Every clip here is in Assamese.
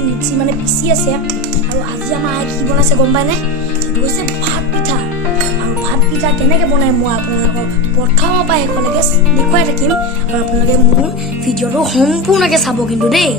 মিক্সি মানে পিচি আছে আৰু আজি আমাৰ আই কি বনাইছে গম পায়নে এইটো হৈছে ভাত পিঠা আৰু ভাত পিঠা কেনেকৈ বনাই মই আপোনালোকক প্ৰথমৰ পৰা শেষলৈকে দেখুৱাই থাকিম আৰু আপোনালোকে মোৰ ভিডিঅ'টো সম্পূৰ্ণকৈ চাব কিন্তু দেই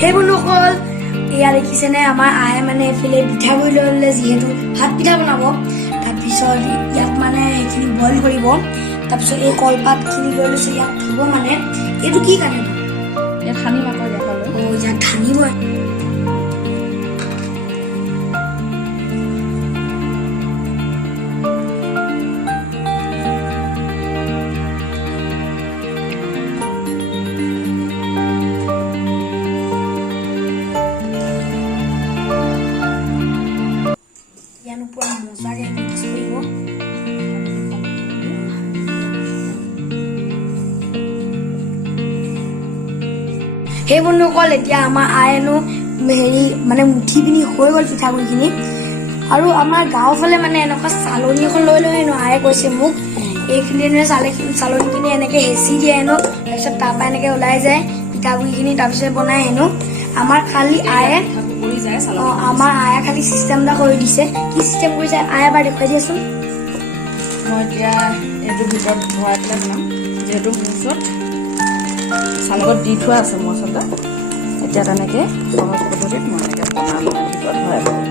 সেই বন্ধুসকল এয়া দেখিছেনে আমাৰ আহে মানে এইফালে পিঠাগুড়ি লৈ ল'লে যিহেতু ভাত পিঠা বনাব তাৰপিছত ইয়াত মানে সেইখিনি বইল কৰিব তাৰপিছত এই কলপাতখিনি লৈ লৈছে ইয়াত থ'ব মানে এইটো কি কাৰণে ইয়াত সানিম আকৌ ইয়াত ধানিব পুৰা মজাকে মিক্স কৰিব সেই বন্ধুসকল এতিয়া আমাৰ আয়েনো হেৰি মানে মুঠি পিনি হৈ গ'ল পিঠাগুড়িখিনি আৰু আমাৰ গাঁৱৰ ফালে মানে এনেকুৱা চালনী এখন লৈ লৈ হেনো আয়ে কৈছে মোক এইখিনি চালনীখিনি এনেকৈ হেঁচি দিয়ে হেনো তাৰপিছত তাৰপৰা এনেকৈ ওলাই যায় পিঠাগুড়িখিনি তাৰপিছত বনাই হেনো আমাৰ খালি আয়ে আমাৰ আয়ে খালি চিষ্টেম এটা কৰি দিছে কি চিষ্টেম কৰিছে আয়ে এবাৰ দেখুৱাই দিয়াচোন মই এতিয়া এইটো ভিতৰত ভৰাই পেলাই বনাম যিহেতু মোৰ ওচৰত চালত দি থোৱা আছে মোৰ আচলতে এতিয়া তেনেকৈ সহজ পদ্ধতিত মই এনেকৈ বনাম ভিতৰত ভৰাই ল'ম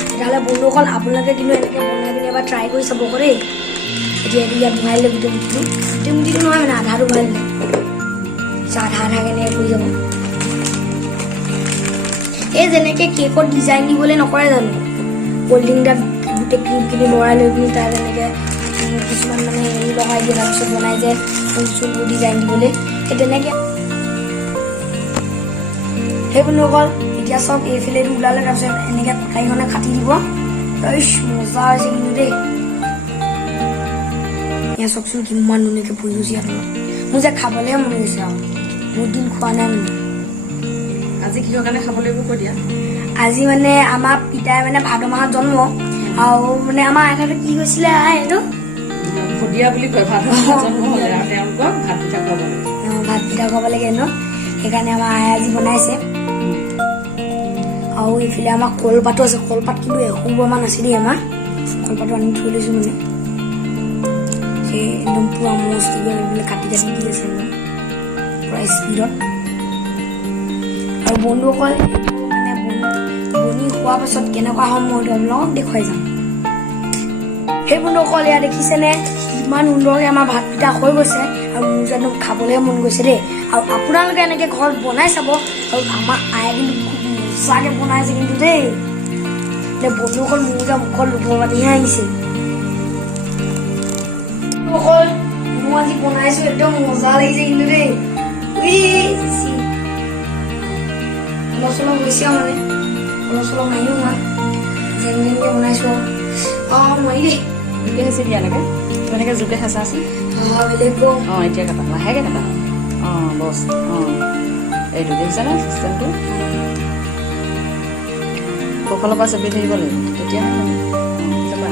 তেতিয়াহ'লে বন্ধুসকল আপোনালোকে কিন্তু এনেকৈ বনাই পিনি এবাৰ ট্ৰাই কৰি চাব দেই এতিয়া এইটো ইয়াত ভৰাই দিলে গোটেই মুঠিটো নহয় মানে আধাটো ভৰাই দিলে আধা কেনেকৈ কৰি যাব এই যেনেকৈ কেকত ডিজাইন দিবলৈ নকৰে জানো কল্ড ড্ৰিংক তাত গোটেই ক্ৰীমখিনি ভৰাই লৈ পিনি তাত এনেকৈ কিছুমান মানে হেৰি লগাই দিয়ে তাৰপিছত বনাই যে ফুল চুলবোৰ ডিজাইন দিবলৈ সেই তেনেকৈ সেই বন্ধুসকল এতিয়া চব এইফালেদি ওলালে তাৰপিছত এনেকৈ কটাৰীখনে কাটি দিব মজা হৈছে কিন্তু দেই এয়া চাওকচোন কিমান ধুনীয়াকৈ ফুৰি গৈছে ইয়াত মোৰ যে খাবলৈহে মন গৈছে আৰু বহুত দিন খোৱা নাই মানে আজি কিহৰ কাৰণে খাব লাগিব কৈ দিয়া আজি মানে আমাৰ পিতাই মানে ভাদ মাহত জন্ম আৰু মানে আমাৰ আইতাটো কি কৈছিলে এইটো ভদিয়া বুলি কয় ভাদ মাহত জন্ম হ'লে আৰু তেওঁলোকক ভাত পিঠা খুৱাব লাগে ভাত পিঠা খুৱাব লাগে ন সেইকাৰণে আমাৰ আয়ে আজি বনাইছে আৰু এইফালে আমাৰ কলপাতো আছে কলপাত কিন্তু এসোপামান আছিলে আমাৰ কলপাতো আনি থৈ লৈছোঁ মানে সেই একদম পুৰা মস্তিকৈ কাটি কাটি দি আছে একদম পুৰা স্পীডত আৰু বন্ধুসকল এইটো মানে বনি খোৱাৰ পাছত কেনেকুৱা হয় মই আপোনালোকক দেখুৱাই যাম সেই বন্ধুসকল এয়া দেখিছেনে ইমান সুন্দৰকৈ আমাৰ ভাত পিঠা হৈ গৈছে আৰু মোৰ যে একদম খাবলৈ মন গৈছে দেই আৰু আপোনালোকে এনেকৈ ঘৰত বনাই চাব আৰু আমাৰ আয়ে কিন্তু খুব মজাকৈ বনাইছে কিন্তু দেই এতিয়া বন্ধুসকল মোৰ যে মুখত লোভ পাতিহে আহিছে বন্ধুসকল মই আজি বনাইছোঁ একদম মজা লাগিছে কিন্তু দেই অলপ চলপ হৈছে মানে অলপ চলপ মাৰিও মই যেনেকৈ বনাইছোঁ মাৰি দেই জোকে হেঁচি দিয়া লাগে তেনেকৈ জোকে হেঁচা আছে বেলেগ এতিয়া কাটা লাহেকৈ কাটা বছ এইটো দেখিছানে চিষ্টেমটো কঁকালৰ পৰা চেপি থাকিব লাগিব তেতিয়াহে যাবা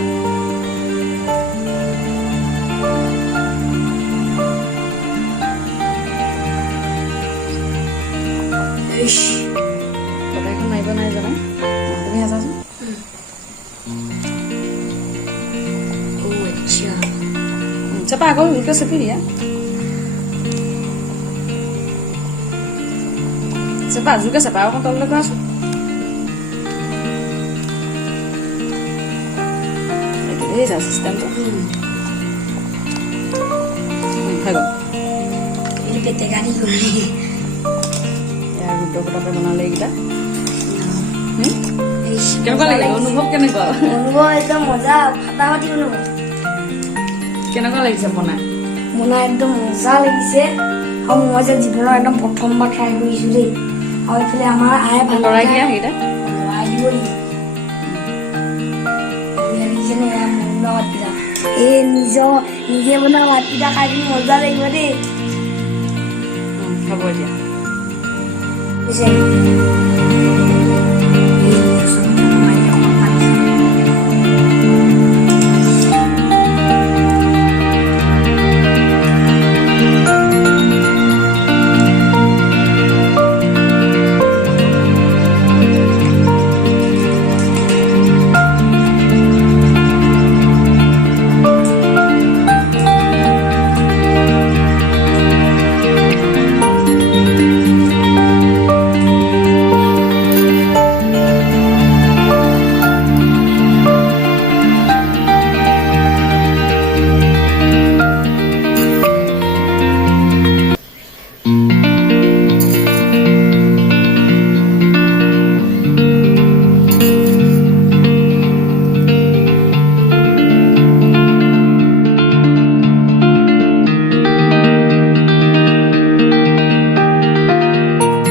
কটাৰীখন মাৰিব নাই জানা তুমি হেঁচাচোন চেপা আকৌ জোকে চেপি দিয়া চেপা জোকে চেপা আকৌ তললৈ কৰাচোন এইটো দেখিছা চিষ্টেমটো হৈ গ'ল পেটেকানি কৰি ইয়াৰ গোটা গোটাকৈ বনালে এইকেইটা কেনেকুৱা লাগিল অনুভৱ কেনেকুৱা অনুভৱ একদম মজা ফাটাফাটি অনুভৱ কেনেকুৱা লাগিছে বনাই একদম মজা লাগিছে আৰু মই যে জীৱনৰ একদম প্ৰথমবাৰ ট্ৰাই কৰিছোঁ দেই আৰু এইফালে আমাৰ আয়ে ভাত লৰাই দিয়া সেইকেইটা লৰাই দিব ভাতকেইটা এই নিজে বনোৱা ভাতকেইটা খাই পিনি মজা লাগিব দেই হ'ব এতিয়া বুজিছে